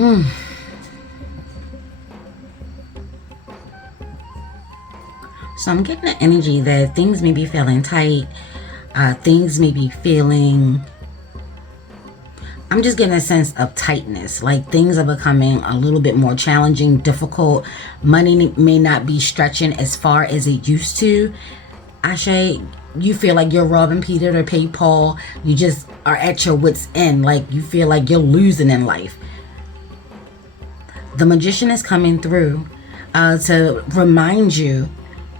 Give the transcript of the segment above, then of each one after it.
So I'm getting the energy that things may be feeling tight. Things may be feeling... I'm just getting a sense of tightness. Like things are becoming a little bit more challenging, difficult. Money may not be stretching as far as it used to. Ashe, you feel like you're robbing Peter to pay Paul. You just are at your wit's end. Like you feel like you're losing in life. The Magician is coming through to remind you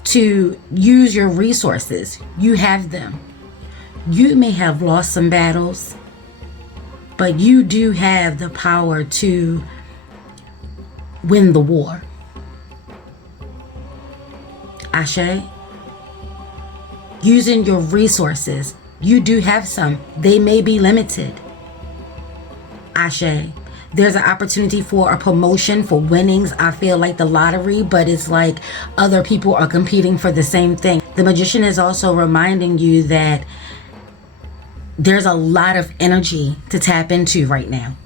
to use your resources. You have them. You may have lost some battles, but you do have the power to win the war. Ashe, using your resources, you do have some. They may be limited. Ashe, there's an opportunity for a promotion, for winnings. I feel like the lottery, but it's like other people are competing for the same thing. The Magician is also reminding you that there's a lot of energy to tap into right now.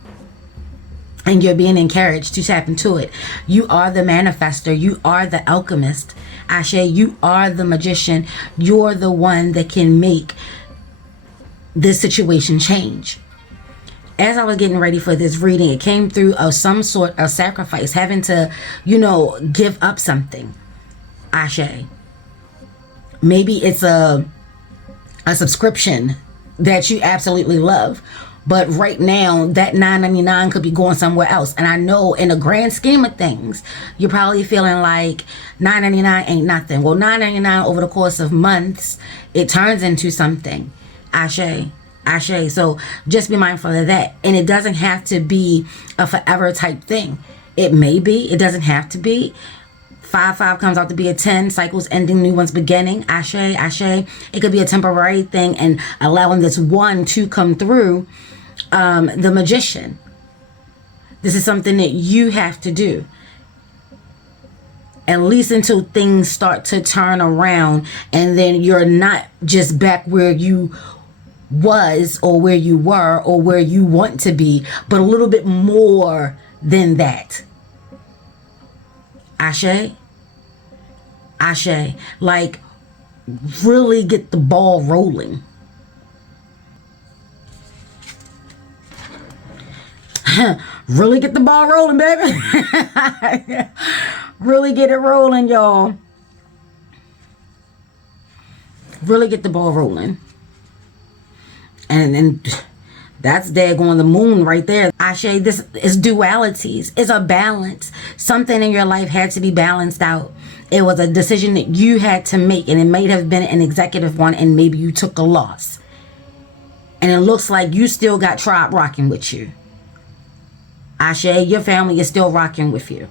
And you're being encouraged to tap into it. You are the manifester. You are the alchemist. Ashe, you are the magician. You're the one that can make this situation change. As I was getting ready for this reading, it came through of some sort of sacrifice, having to, give up something. Ashe. Maybe it's a subscription that you absolutely love, but right now that $9.99 could be going somewhere else. And I know in the grand scheme of things, you're probably feeling like $9.99 ain't nothing. Well, $9.99 over the course of months, it turns into something. Ashe. Ashe. So just be mindful of that. And it doesn't have to be a forever type thing. It may be. It doesn't have to be. 5 comes out to be a 10. Cycles ending, new ones beginning. Ashe, ashe. It could be a temporary thing and allowing this one to come through. The Magician. This is something that you have to do. At least until things start to turn around and then you're not just back where you was or where you were or where you want to be, but a little bit more than that. Ashe. Ashe. Like really get the ball rolling. Really get the ball rolling, baby. Really get it rolling, y'all. Really get the ball rolling. And that's daggone the moon right there. Ashe, this is dualities. It's a balance. Something in your life had to be balanced out. It was a decision that you had to make, and it may have been an executive one, and maybe you took a loss. And it looks like you still got tribe rocking with you. Ashe, your family is still rocking with you.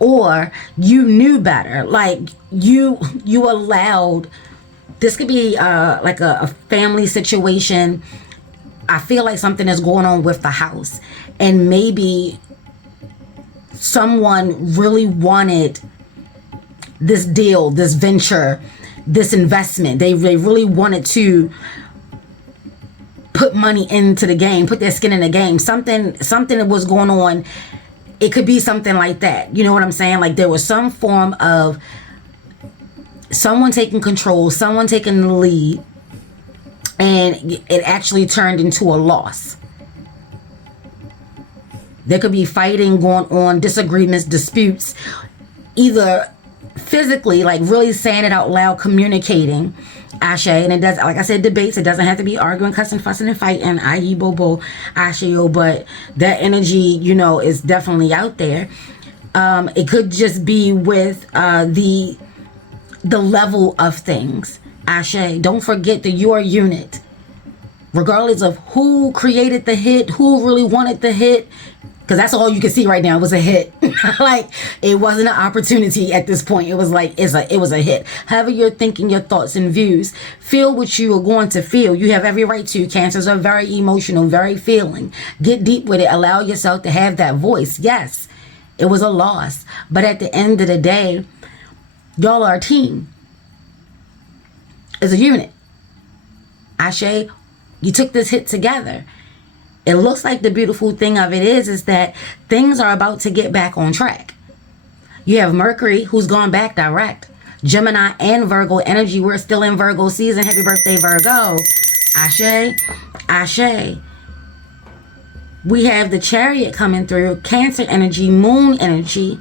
Or you knew better. Like you allowed... This could be like a family situation. I feel like something is going on with the house. And maybe someone really wanted this deal, this venture, this investment. They really wanted to put money into the game, put their skin in the game. Something that was going on. It could be something like that. You know what I'm saying? Like there was some form of someone taking control, someone taking the lead, and it actually turned into a loss. There could be fighting going on, disagreements, disputes, either physically, like really saying it out loud, communicating, Ashe, and it does, like I said, debates. It doesn't have to be arguing, cussing, fussing, and fighting, i.e. bobo, Asheo, but that energy, is definitely out there. It could just be with the level of things. Ashe, don't forget that you're a unit. Regardless of who created the hit, who really wanted the hit, because that's all you can see right now was a hit. Like, it wasn't an opportunity at this point. It was like, it was a hit. However you're thinking, your thoughts and views, feel what you are going to feel. You have every right to. Cancers are very emotional, very feeling. Get deep with it. Allow yourself to have that voice. Yes, it was a loss. But at the end of the day, y'all are a team. It's a unit. Ashe, you took this hit together. It looks like the beautiful thing of it is that things are about to get back on track. You have Mercury, who's gone back direct. Gemini and Virgo energy. We're still in Virgo season. Happy birthday, Virgo. Ashe. Ashe. We have the Chariot coming through. Cancer energy, Moon energy.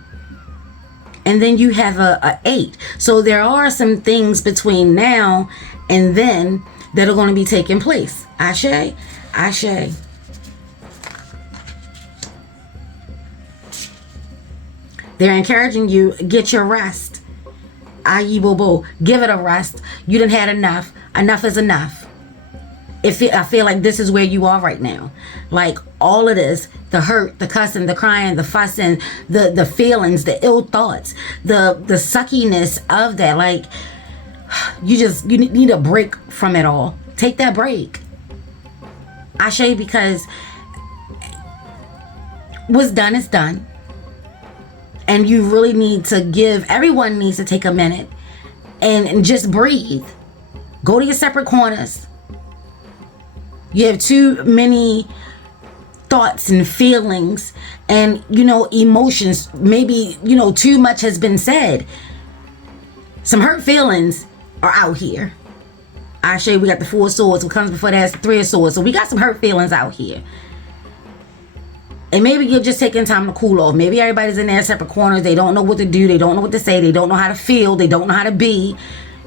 And then you have a 8. So there are some things between now and then that are going to be taking place. Ashe. Ashe. They're encouraging you, get your rest. Ayi bobo, give it a rest. You done had enough. Enough is enough. I feel like this is where you are right now. Like all of this, the hurt, the cussing, the crying, the fussing, the feelings, the ill thoughts, the suckiness of that. Like you need a break from it all. Take that break. Ashe, because what's done is done. And you really need to everyone needs to take a minute and just breathe. Go to your separate corners. You have too many thoughts and feelings and, emotions. Maybe, too much has been said. Some hurt feelings are out here. I show you, we got the 4 of Swords. What comes before that is the 3 of Swords. So we got some hurt feelings out here. And maybe you're just taking time to cool off. Maybe everybody's in their separate corners. They don't know what to do. They don't know what to say. They don't know how to feel. They don't know how to be.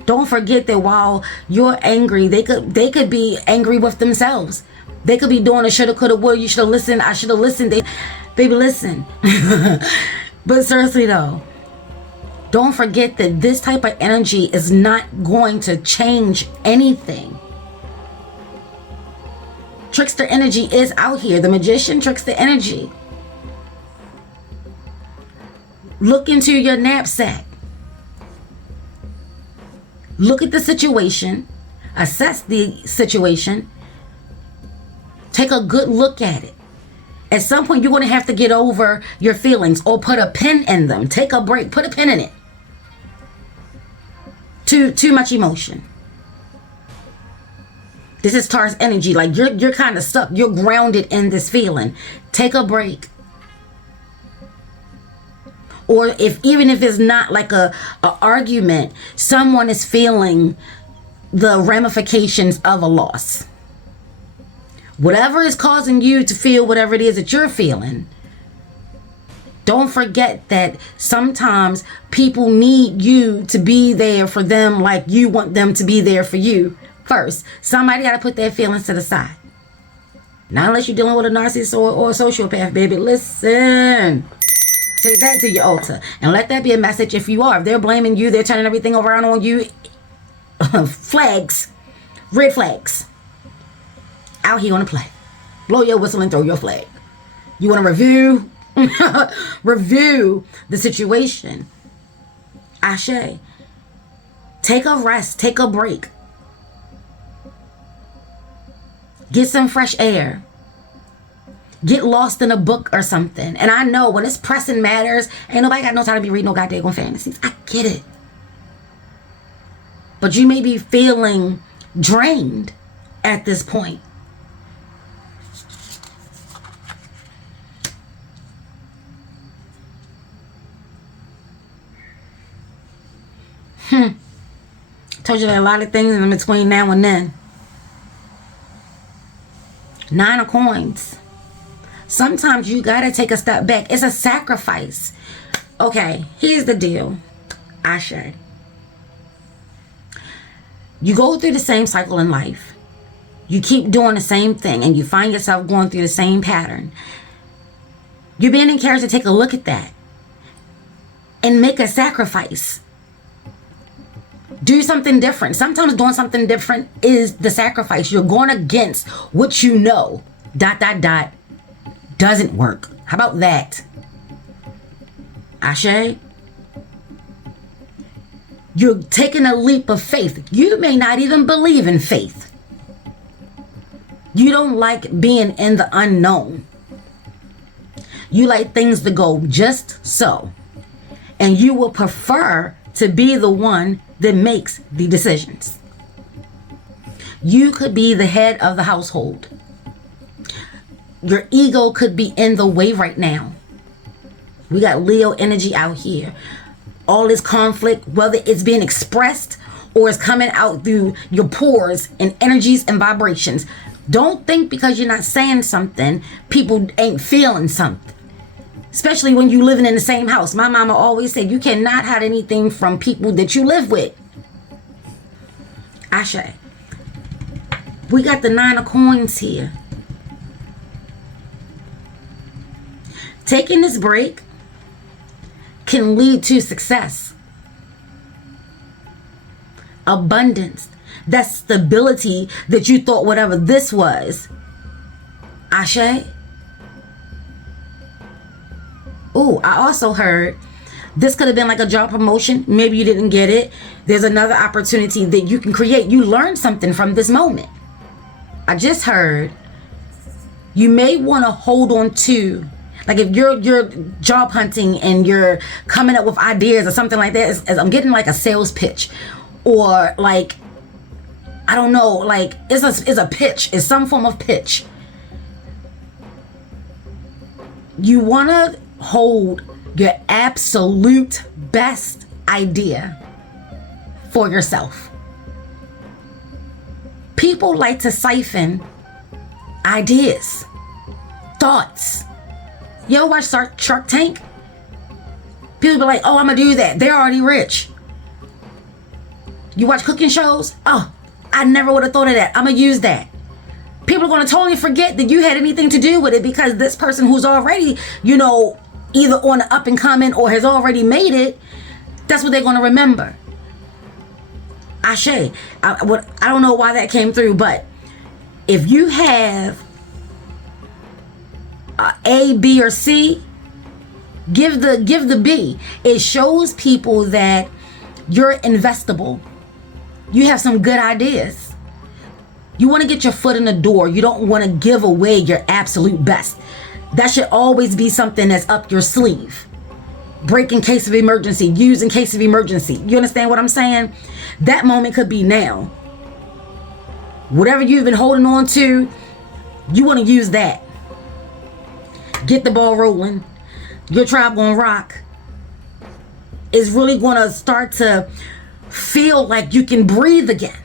Don't forget that while you're angry, they could be angry with themselves. They could be doing a shoulda, coulda, woulda. You should have listened. I should have listened. Baby, listen. But seriously though, don't forget that this type of energy is not going to change anything. Trickster energy is out here. The Magician, trickster energy. Look into your knapsack. Look at the situation. Assess the situation. Take a good look at it. At some point, you're going to have to get over your feelings or put a pin in them. Take a break. Put a pin in it. Too much emotion. This is Taurus energy. Like you're kind of stuck. You're grounded in this feeling. Take a break. Or even if it's not like a argument, someone is feeling the ramifications of a loss. Whatever is causing you to feel whatever it is that you're feeling, don't forget that sometimes people need you to be there for them like you want them to be there for you first. Somebody got to put their feelings to the side. Not unless you're dealing with a narcissist or a sociopath, baby. Listen. Take that to your altar. And let that be a message if you are. If they're blaming you, they're turning everything around on you. Flags. Red flags. Out here on the play. Blow your whistle and throw your flag. You want to review? Review the situation. Ashe. Take a rest. Take a break. Get some fresh air. Get lost in a book or something. And I know when it's pressing matters, ain't nobody got no time to be reading no goddamn fantasies. I get it. But you may be feeling drained at this point. Told you there are a lot of things in between now and then. 9 of Coins. Sometimes you gotta take a step back. It's a sacrifice. Okay, here's the deal. Ashe. You go through the same cycle in life. You keep doing the same thing and you find yourself going through the same pattern. You're being encouraged to take a look at that and make a sacrifice. Do something different. Sometimes doing something different is the sacrifice. You're going against what you know. ... Doesn't work. How about that? Ashe? You're taking a leap of faith. You may not even believe in faith. You don't like being in the unknown. You like things to go just so. And you will prefer to be the one that makes the decisions. You could be the head of the household. Your ego could be in the way right now. We got Leo energy out here. All this conflict, whether it's being expressed or it's coming out through your pores and energies and vibrations. Don't think because you're not saying something, people ain't feeling something. Especially when you living in the same house. My mama always said you cannot hide anything from people that you live with. Ashe. We got the 9 of coins here. Taking this break can lead to success, abundance, that stability that you thought whatever this was. Ashe. Oh, I also heard this could have been like a job promotion. Maybe you didn't get it. There's another opportunity that you can create. You learn something from this moment. I just heard you may want to hold on to, like if you're job hunting and you're coming up with ideas or something like that, as I'm getting like a sales pitch, or like, I don't know, like it's a pitch, it's some form of pitch. You want to hold your absolute best idea for yourself. People like to siphon ideas, thoughts. You ever watch Shark Tank? People be like, oh, I'm gonna do that. They're already rich. You watch cooking shows? Oh, I never would have thought of that. I'm gonna use that. People are gonna totally forget that you had anything to do with it because this person who's already, you know, either on the up and coming or has already made it, that's what they're gonna remember. Ashe. I don't know why that came through, but if you have A, B, or C, give the B. It shows people that you're investable. You have some good ideas. You want to get your foot in the door. You don't want to give away your absolute best. That should always be something that's up your sleeve. Break in case of emergency. Use in case of emergency. You understand what I'm saying? That moment could be now. Whatever you've been holding on to, you want to use that. Get the ball rolling. Your tribe gonna rock. Is really gonna start to feel like you can breathe again.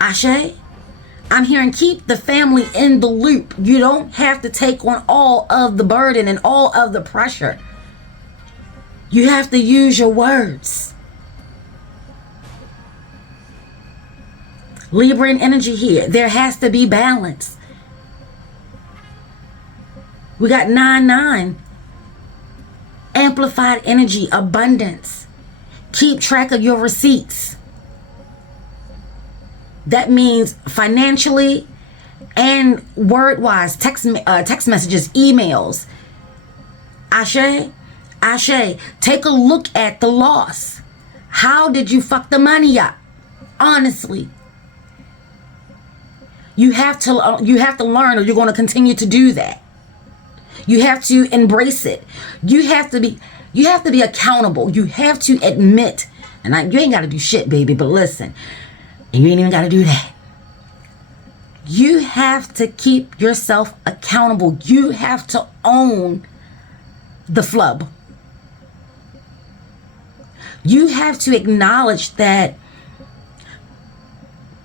Ashe. I'm hearing keep the family in the loop. You don't have to take on all of the burden and all of the pressure. You have to use your words. Libran energy here. There has to be balance. We got 9-9. Amplified energy, abundance. Keep track of your receipts. That means financially and word-wise, text messages, emails. Ashe, Ashe, take a look at the loss. How did you fuck the money up? Honestly. You have to learn, or you're going to continue to do that. You have to embrace it. You have to be accountable. You have to admit, and you ain't got to do shit, baby, but listen, and you ain't even got to do that. You have to keep yourself accountable. You have to own the flub. You have to acknowledge that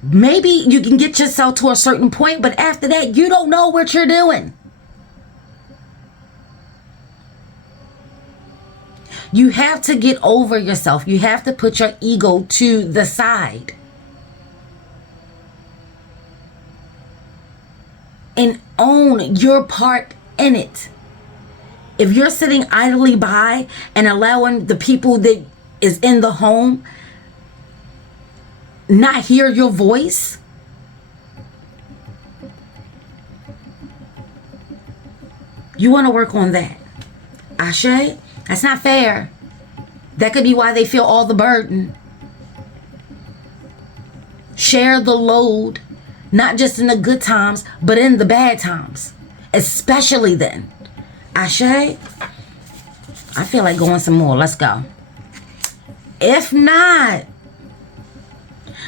maybe you can get yourself to a certain point, but after that, you don't know what you're doing. You have to get over yourself. You have to put your ego to the side. And own your part in it. If you're sitting idly by and allowing the people that is in the home not hear your voice, you want to work on that. Ashe? That's not fair. That could be why they feel all the burden. Share the load, not just in the good times, but in the bad times. Especially then. Ashe? I feel like going some more. Let's go. If not,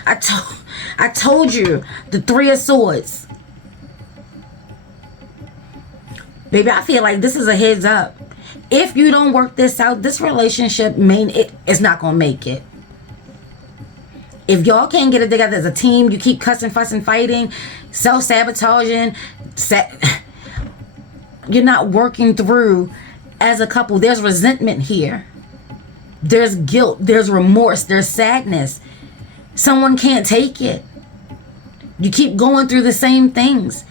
I told you, the 3 of Swords. Baby, I feel like this is a heads up. If you don't work this out, this relationship it's not gonna make it. If y'all can't get it together as a team, you keep cussing, fussing, fighting, self-sabotaging, you're not working through as a couple. There's resentment here. There's guilt. There's remorse. There's sadness. Someone can't take it. You keep going through the same things.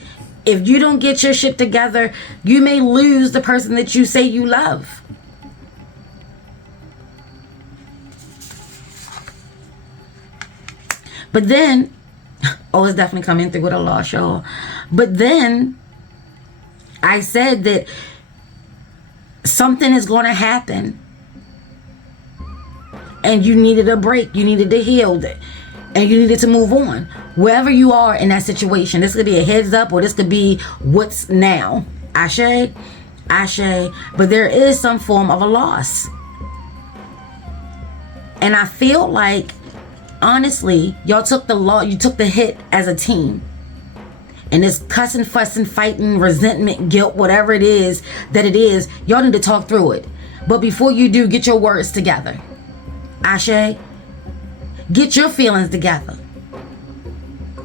If you don't get your shit together, you may lose the person that you say you love. But then, oh, it's definitely coming through with a loss, y'all. But then, I said that something is going to happen. And you needed a break. You needed to heal it. And you needed to move on. Wherever you are in that situation, this could be a heads up or this could be what's now. Ashe. But there is some form of a loss. And I feel like, honestly, y'all took you took the hit as a team. And this cussing, fussing, fighting, resentment, guilt, whatever it is, y'all need to talk through it. But before you do, get your words together. Ashe, get your feelings together.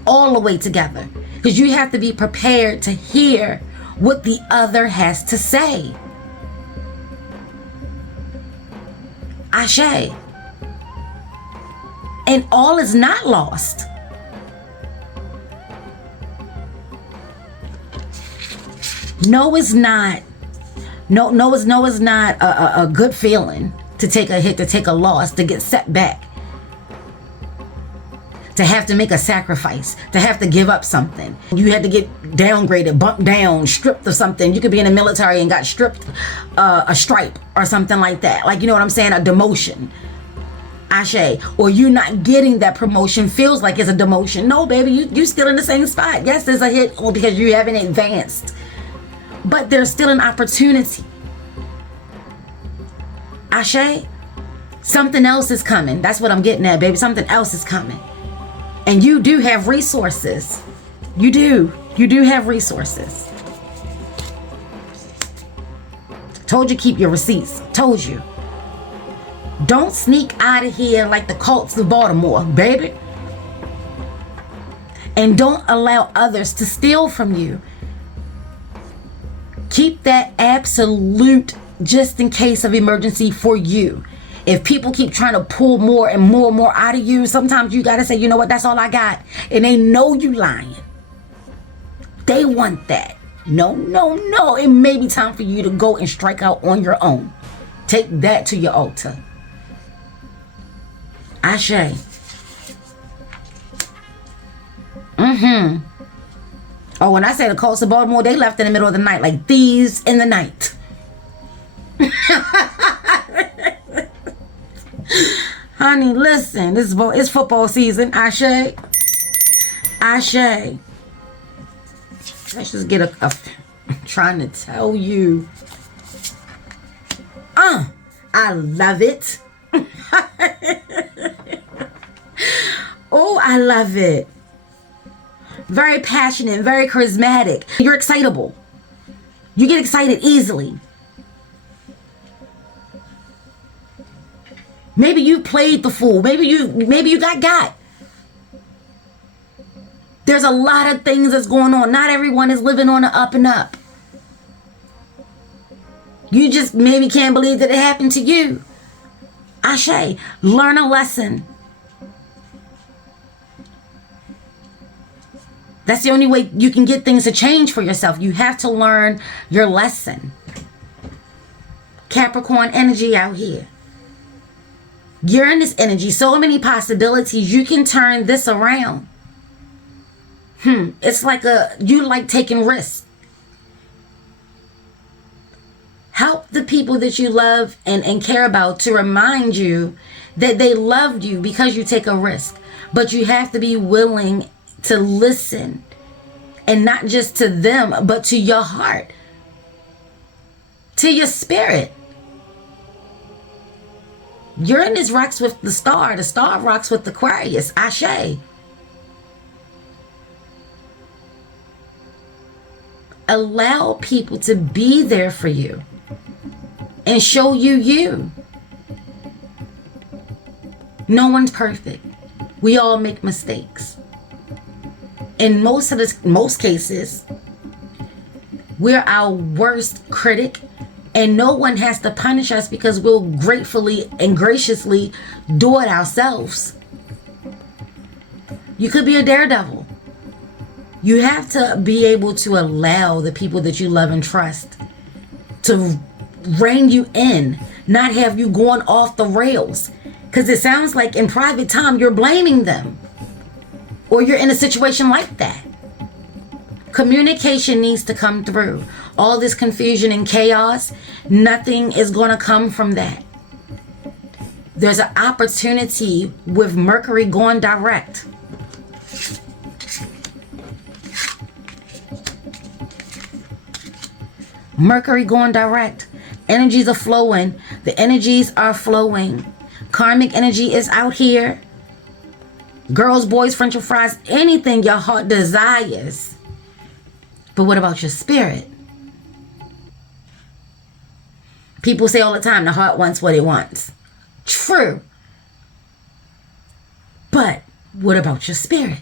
All the way together. Because you have to be prepared to hear what the other has to say. Ashe. And all is not lost. No, it's not. No, it's not a good feeling to take a hit, to take a loss, to get set back. To have to make a sacrifice, to have to give up something. You had to get downgraded, bumped down, stripped of something. You could be in the military and got stripped a stripe or something like that. Like, you know what I'm saying? A demotion. Ashe. Or you not getting that promotion feels like it's a demotion. No, baby, you still in the same spot. Yes, there's a hit because you haven't advanced. But there's still an opportunity. Ashe. Something else is coming. That's what I'm getting at, baby. Something else is coming. And you do have resources. You do. You do have resources. Told you keep your receipts. Told you. Don't sneak out of here like the Colts of Baltimore, baby. And don't allow others to steal from you. Keep that absolute just in case of emergency for you. If people keep trying to pull more and more out of you, sometimes you got to say, you know what, that's all I got. And they know you lying. They want that. No. It may be time for you to go and strike out on your own. Take that to your altar. Ashe. Oh, when I say the Colts of Baltimore, they left in the middle of the night like thieves in the night. Honey, listen, it's football season. Ashe. Let's just get I'm trying to tell you. I love it. Oh, I love it. Very passionate, very charismatic. You're excitable. You get excited easily. Maybe you played the fool. Maybe you got. There's a lot of things that's going on. Not everyone is living on the up and up. You just maybe can't believe that it happened to you. Ashe, learn a lesson. That's the only way you can get things to change for yourself. You have to learn your lesson. Capricorn energy out here. Uranus energy, so many possibilities. You can turn this around. It's like you like taking risks. Help the people that you love and care about to remind you that they loved you because you take a risk. But you have to be willing to listen, and not just to them, but to your heart, to your spirit. Uranus rocks with the star rocks with Aquarius. Ashe. Allow people to be there for you and show you you. No one's perfect. We all make mistakes. In most cases, we're our worst critic, and no one has to punish us because we'll gratefully and graciously do it ourselves. You could be a daredevil. You have to be able to allow the people that you love and trust to rein you in, not have you going off the rails. Because it sounds like in private time you're blaming them, or you're in a situation like that. Communication needs to come through. All this confusion and chaos, nothing is going to come from that. There's an opportunity with Mercury going direct. Mercury going direct. Energies are flowing. The energies are flowing. Karmic energy is out here. Girls, boys, French fries, anything your heart desires. But what about your spirit? People say all the time, the heart wants what it wants. True. But what about your spirit?